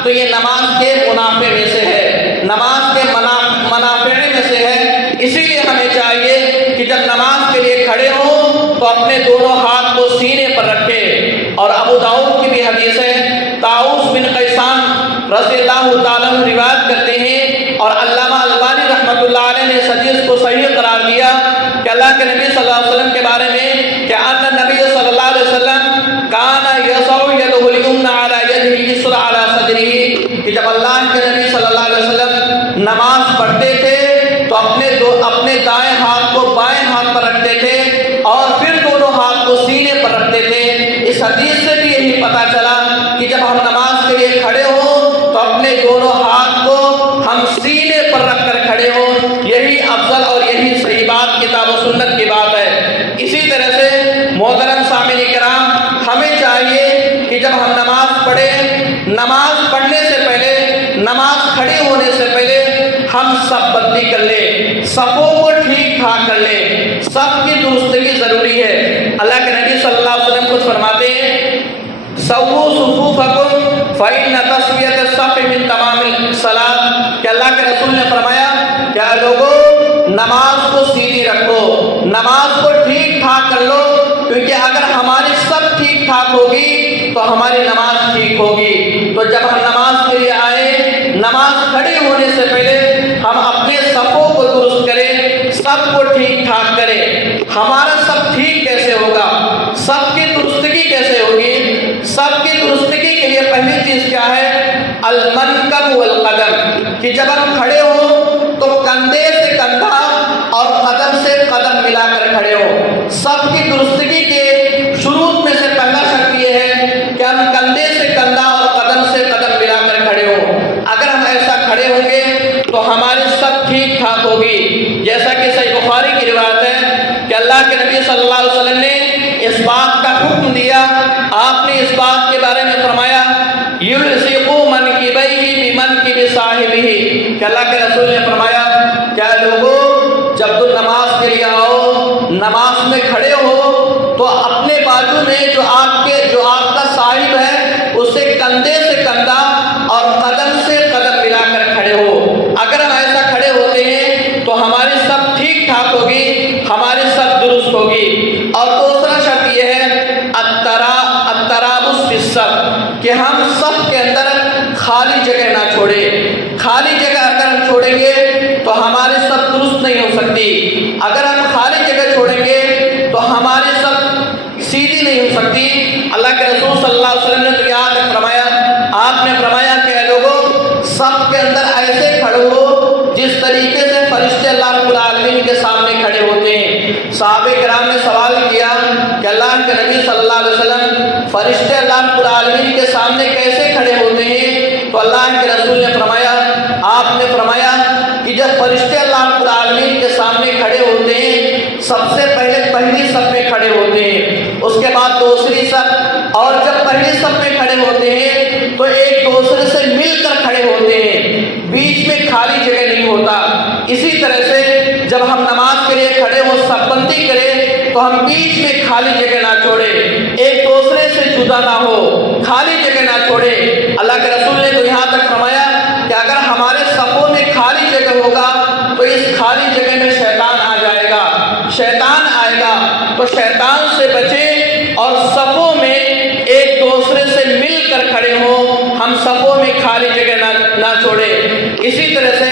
تو یہ نماز کے منافع میں سے ہے، نماز کے منافع میں سے ہے۔ اسی لیے ہمیں چاہیے کہ جب نماز کے لیے کھڑے ہوں تو اپنے دونوں ہاتھ کو سینے پر رکھیں۔ اور ابو داؤد کی بھی حدیث ہے، طاؤس بن قیسان رضی اللہ تعالیٰ عنہ روایت کرتے ہیں، اور علامہ البانی رحمۃ اللہ علیہ نے اس حدیث کو صحیح قرار دیا کہ اللہ کے نبی صلی اللہ علیہ وسلم کے بارے میں کہ ان نبی صلی اللہ علیہ وسلم کان یضع یدہ الیمنی علی یدہ الیسری علی صدرہ، کہ جب اللہ کے نبی صلی اللہ علیہ وسلم نماز پڑھتے تھے تو اپنے دائیں ہاتھ کو بائیں ہاتھ پر رکھتے تھے اور پھر دونوں ہاتھ کو سینے پر رکھتے تھے۔ اس حدیث سے بھی یہی پتہ چلا کہ جب ہم نماز کے لیے کھڑے ہوں تو اپنے دونوں ہاتھ کو ہم سینے پر رکھ کر کھڑے ہوں، یہی افضل اور یہی صحیح بات کتاب و سنت کی بات ہے۔ اسی طرح سے محترم سامعین کرام، ہمیں چاہیے کہ جب ہم نماز پڑھیں، نماز پڑھنے سے پہلے، نماز کھڑے ہونے سے پہلے ہم صف بندی کر لیں، صفوں کو ٹھیک ٹھاک کر لیں، صف کی درستگی ضروری ہے۔ اللہ کے نبی صلی اللہ علیہ وسلم کچھ فرماتے ہیں سووا صفوفکم فإن تسویۃ الصف من تمام الصلاۃ، کہ اللہ کے رسول نے فرمایا کہ کہ لوگوں نماز کو سیدھی رکھو، نماز کو ٹھیک ٹھاک کر لو، کیونکہ اگر ہماری سب ٹھیک ٹھاک ہوگی تو ہماری نماز ٹھیک ہوگی۔ تو جب ہم نماز کے لیے آئے، نماز کھڑی ہونے سے پہلے ہم اپنے صفوں کو درست کریں، سب کو ٹھیک ٹھاک کریں۔ ہمارا سب ٹھیک کیسے ہوگا؟ سب کی درستگی کیسے ہوگی؟ سب کی درستگی کے لیے پہلی چیز کیا ہے؟ المنکب والقدم، کہ جب ہم کھڑے ہوں تو کندھے سے کندھا اور قدم سے قدم ملا کر کھڑے ہو۔ سب کی درستگی کے شروع میں سے پہلا شرط یہ ہے کہ ہم کندھے سے کندھا اور قدم سے قدم ملا کر کھڑے ہو۔ اگر ہم ایسا کھڑے ہوں گے تو ہماری سب ٹھیک ٹھاک ہوگی۔ جیسا کہ صحیح بخاری کی روایت ہے کہ اللہ کے نبی صلی اللہ علیہ وسلم نے اس بات کا حکم دیا، آپ نے اس بات کے بارے میں فرمایا یلصق منکبیہ بمنکب صاحبہ، کہ اللہ کے رسول نے فرمایا کیا لوگوں جب تم نماز کے لیے آؤ، نماز میں کھڑے ہو تو اپنے بازو میں جو آپ کا صاحب ہے اسے کندھے سے کندھا اور قدم سے قدم ملا کر کھڑے ہو۔ اگر ہم ایسا کھڑے ہوتے ہیں تو ہماری سب ٹھیک ٹھاک ہوگی، ہماری سب درست ہوگی۔ اور دوسرا شرط یہ ہے الترابص فی الصف، کہ ہم صف کے اندر خالی جگہ نہ چھوڑیں۔ خالی جگہ اگر ہم چھوڑیں گے تو ہماری سب درست نہیں ہو سکتی۔ اگر ہم خالی جگہ چھوڑیں گے تو ہماری سب سیدھی نہیں ہو سکتی۔ اللہ کے رسول صلی اللہ علیہ وسلم نے تو یہاں تک فرمایا، آپ نے فرمایا کہ اے لوگوں صف کے اندر ایسے کھڑے ہو جس طریقے سے فرشتے اللہ رب العالمین کے سامنے کھڑے ہوتے ہیں۔ صحابہ کرام نے سوال کیا کہ اللہ کے نبی صلی اللہ علیہ وسلم فرشتے اللہ رب العالمین کے سامنے کیسے کھڑے ہوتے ہیں؟ تو اللہ کے رسول نے فرمایا، آپ نے فرمایا کہ جب فرشتے اللہ رب العالمین کے سامنے کھڑے ہوتے ہیں سب سے پہلے پہلی صف میں کھڑے ہوتے ہیں، اس کے بعد دوسری صف، اور جب پہلی صف میں کھڑے ہوتے ہیں تو ایک دوسرے سے مل کر کھڑے ہوتے ہیں، بیچ میں خالی جگہ نہیں ہوتا۔ اسی طرح سے جب ہم نماز کے لیے کھڑے ہو صف بندی کریں تو ہم بیچ میں خالی جگہ نہ چھوڑے، ایک دوسرے سے جدا نہ ہو، خالی جگہ نہ چھوڑے۔ اللہ کے رسول نے تو یہاں تک فرمایا کہ اگر ہمارے صفوں میں خالی جگہ ہوگا تو اس خالی جگہ میں شیطان آ جائے گا، شیطان آئے گا، تو شیطان سے بچیں اور صفوں میں ایک دوسرے سے مل کر کھڑے ہوں، ہم صفوں میں خالی جگہ نہ چھوڑیں۔ اسی طرح سے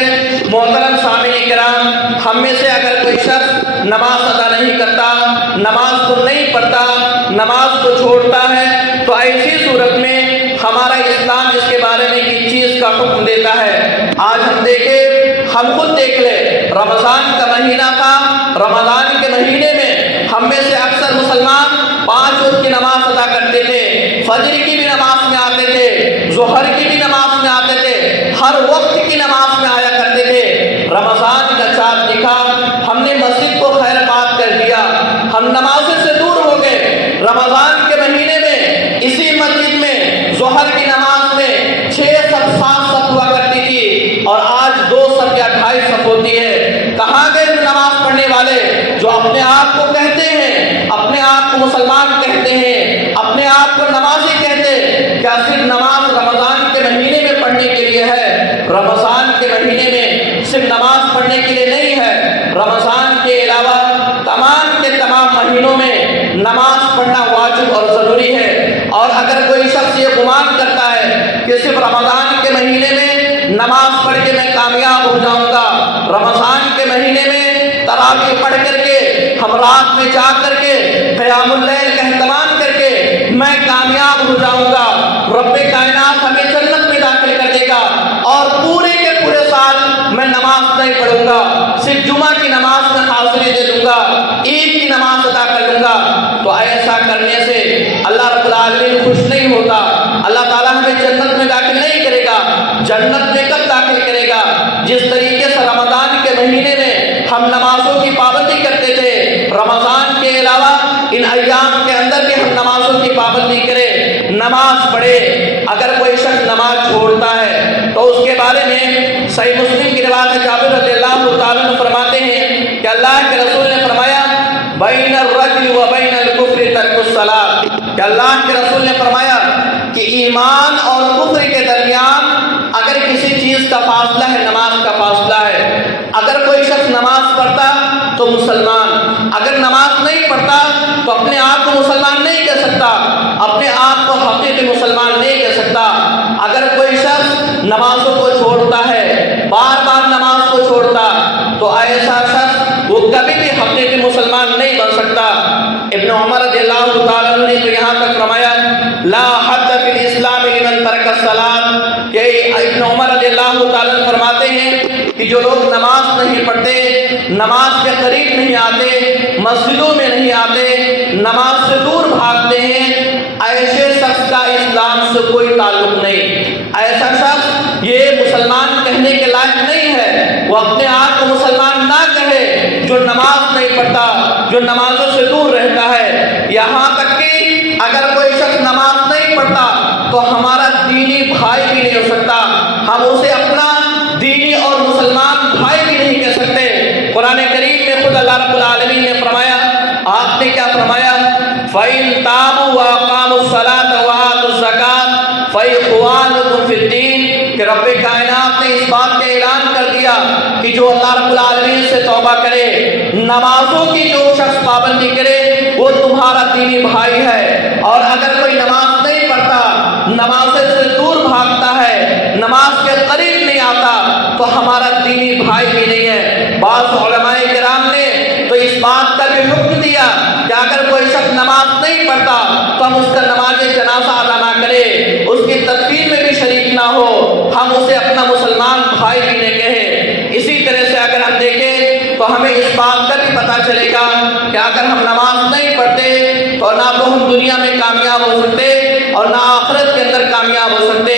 محترم سامعین کرام، ہم میں سے اگر کوئی شخص نماز ادا نہیں کرتا، نماز کو نہیں پڑھتا، نماز کو چھوڑتا ہے، تو ایسی صورت میں ہمارا اسلام اس کے بارے میں ایک چیز کا حکم دیتا ہے۔ آج ہم دیکھیں، ہم خود دیکھ لیں، رمضان کا مہینہ تھا، رمضان کے مہینے میں ہم میں سے اکثر مسلمان 5 وقت کی نماز ادا کرتے تھے، فجر کی بھی نماز میں آتے تھے، ظہر کی بھی نماز میں آتے تھے، ہر وقت کی نماز میں آیا کرتے تھے۔ رمضان کا چاند دکھا، ہم نے مسجد کو خیر بات کر دیا، ہم نمازوں سے دور ہو گئے۔ رمضان کے مہینے میں اسی مسجد میں ظہر کی نماز میں 6 صف 7 صف ہوا کرتی تھی، اور آج 2 صف یا 2.5 صف ہوتی ہے۔ کہاں گئے نماز پڑھنے والے جو اپنے آپ کو کہتے ہیں، اپنے آپ کو مسلمان کہتے ہیں، اپنے آپ کو نمازی کہتے ہیں؟ کیا صرف نماز رمضان کے مہینے میں پڑھنے کے لیے ہے؟ رمضان کے مہینے میں صرف نماز پڑھنے کے لیے نہیں ہے، رمضان کے علاوہ تمام کے تمام مہینوں میں نماز پڑھنا واجب اور ضروری ہے۔ اور اگر کوئی شخص یہ گمان کرتا ہے کہ صرف رمضان کے مہینے میں نماز پڑھ کے میں کامیاب ہو جاؤں گا، رمضان کے مہینے میں تراویح پڑھ کر کے، ہم رات میں جا کر کے قیام اللیل کا اہتمام کر کے میں کامیاب ہو جاؤں گا، رب کائنات ہمیں جنت میں داخل کر دے گا، اور پورے کے پورے سال میں نماز نہیں پڑھوں گا، صرف جمعہ کی نماز میں حاضری دے دوں گا، عید کی نماز ادا کر لوں گا، تو ایسا کرنے سے اللہ رب العالمین خوش نہیں ہوتا، اللہ تعالیٰ ہمیں جنت میں داخل نہیں کرے گا۔ جنت میں کب داخل کرے گا؟ جس طریقے سے رمضان کے مہینے میں ہم نمازوں کی پابندی کرتے تھے، رمضان کے علاوہ ان ایام کے اندر بھی ہم نمازوں کی پابندی کریں، نماز پڑھے۔ اگر کوئی شخص نماز چھوڑتا ہے تو اس کے بارے میں صحیح مسلم کی روایت ہے، جابر رضی اللہ تعالیٰ عنہ فرماتے ہیں کہ اللہ کے رسول نے فرمایا بین الرجل و بین الکفر ترک الصلاۃ، کہ اللہ کے رسول نے فرمایا کہ ایمان اور کفر کے درمیان اگر کسی چیز کا فاصلہ ہے، نماز کا فاصلہ ہے۔ اگر کوئی مسلمان اگر نماز نہیں پڑھتا تو اپنے آپ کو مسلمان نہیں کہہ سکتا، اپنے آپ کو حقیقی مسلمان نہیں کہہ سکتا۔ اگر کوئی شخص نمازوں کو چھوڑتا ہے، بار بار نماز کو چھوڑتا، تو ایسا شخص وہ کبھی بھی حقیقی مسلمان نہیں بن سکتا۔ ابن عمر رضی اللہ تعالیٰ عنہ نے تو یہاں تک فرمایا لا حد فی الاسلام لمن ترک الصلاۃ، کہ ابن عمر رضی اللہ تعالیٰ عنہ فرماتے ہیں کہ جو لوگ نماز نہیں پڑھتے، نماز کے قریب نہیں آتے، مسجدوں میں نہیں آتے، نماز سے دور بھاگتے ہیں، ایسے شخص کا اسلام سے کوئی تعلق نہیں۔ ایسا شخص یہ مسلمان کہنے کے لائق نہیں ہے۔ وہ اپنے آپ کو مسلمان نہ کہے جو نماز نہیں پڑھتا، جو نمازوں سے دور رہتا ہے۔ یہاں تک کہ اگر کوئی شخص نماز نہیں پڑھتا تو ہمارا دینی بھائی بھی نہیں ہو سکتا، ہم اسے اپنا دینی اور مسلمان بھائی بھی نہیں کہہ سکتے۔ قرآن کریم میں خود اللہ رب العالمین نے فرمایا، آپ نے کیا فرمایا؟ فَإِن تَابُوا وَأَقَامُوا الصَّلَاةَ وَآتُوا الزَّكَاةَ فَإِخْوَانُكُمْ فِي الدِّينِ، کہ رب کائنات نے اس بات کا اعلان کر دیا کہ جو اللہ رب العالمین سے توبہ کرے، نمازوں کی جو شخص پابندی کرے، وہ تمہارا دینی بھائی ہے۔ اور اگر کوئی نماز نہیں پڑھتا، نماز سے دور بھاگتا ہے، نماز کے قریب نہیں آتا، تو ہمارا دینی بھائی بھی نہیں ہے۔ بعض علماء کرام نے تو اس بات کا بھی حکم دیا کہ اگر کوئی شخص نماز نہیں پڑھتا تو ہم اس کا نماز جنازہ ادا نہ کرے، اس کی تدفین میں بھی شریک نہ ہو، ہم اسے اپنا مسلمان بھائی بھی نہ کہیں۔ اسی طرح سے اگر ہم دیکھیں تو ہمیں اس بات کا بھی پتہ چلے گا کہ اگر ہم نماز نہیں پڑھتے تو نہ تو ہم دنیا میں کامیاب ہو سکتے اور نہ آخرت کے اندر کامیاب ہو سکتے۔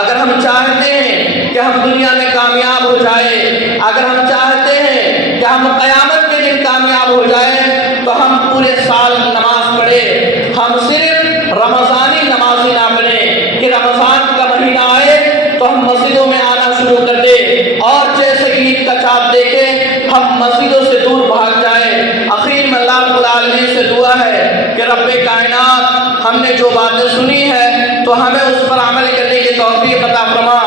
اگر ہم چاہتے ہیں کہ ہم دنیا میں کامیاب ہو جائیں، اگر ہم چاہتے ہیں کہ ہم قیامت کے دن کامیاب ہو جائیں، تو ہم پورے سال نماز پڑھیں۔ ہم صرف رمضانی نمازی نہ بنیں کہ رمضان کا مہینہ آئے تو ہم مسجدوں میں آنا شروع کر دیں اور جیسے عید کا چاند دیکھیں ہم مسجدوں سے دور بھاگ جائیں۔ آخر میں اللہ رب العالمین سے دعا ہے کہ رب کائنات ہم نے جو باتیں سنی ہے تو ہمیں اس پر عمل کرنے کی توفیق عطا فرما۔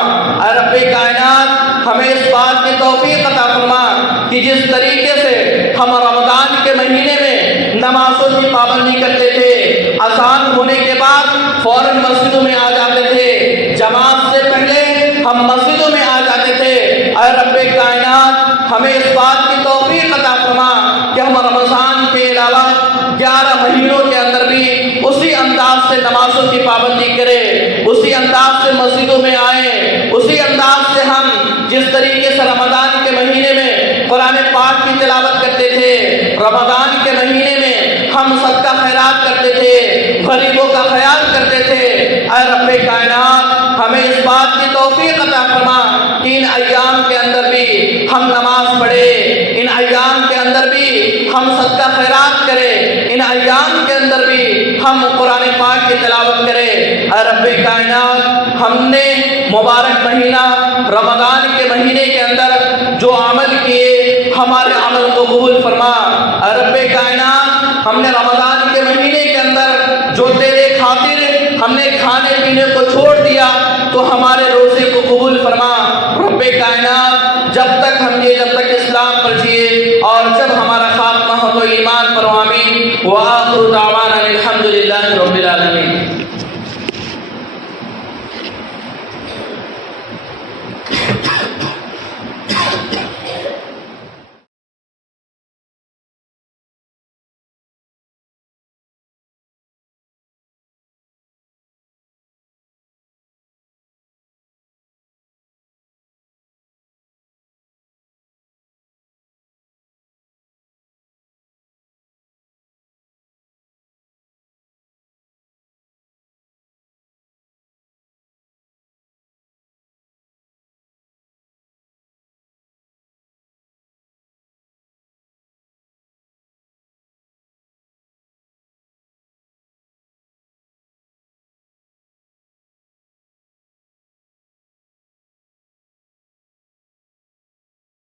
اے رب کائنات ہمیں اس بات کی توفیق عطا فرما کہ جس طریقے سے ہم رمضان کے مہینے میں نمازوں کی پابندی کرتے تھے، اذان ہونے کے بعد فوراً مسجدوں میں آ جاتے تھے، جماعت سے پہلے ہم مسجدوں میں آ جاتے تھے، اے رب کائنات ہمیں اس بات کی توفیق عطا فرما کہ ہم رمضان کے علاوہ 11 مہینوں کے اندر بھی اسی انداز سے نمازوں کی پابندی کریں، اسی انداز سے مسجدوں میں آئیں، اسی انداز سے ہم جس طریقے سے رمضان کے مہینے میں قرآن پاک کی تلاوت کرتے تھے، رمضان کے مہینے میں ہم صدقہ خیرات کرتے تھے، غریبوں کا خیال کرتے تھے۔ اے رب کائنات ہمیں اس بات کی توفیق عطا فرما کہ ان ایام کے اندر بھی ہم نماز پڑھیں، ان ایام کے اندر بھی ہم صدقہ خیرات کریں، ان ایام کے اندر بھی ہم قرآن پاک کی تلاوت کریں۔ اے رب کائنات ہم نے مبارک مہینہ رمضان کے مہینے کے اندر جو عمل کیے ہمارے عمل کو قبول فرما۔ اے رب کائنات ہم نے رمضان کے مہینے کے اندر جو تیرے خاطر ہم نے کھانے پینے کو چھوڑ دیا تو ہمارے روزے کو قبول فرما۔ رب کائنات جب تک اسلام پر جیے اور جب ہمارا خاتمہ ہو تو ایمان پر، آمین۔ وآخر دعوانا الحمدللہ رب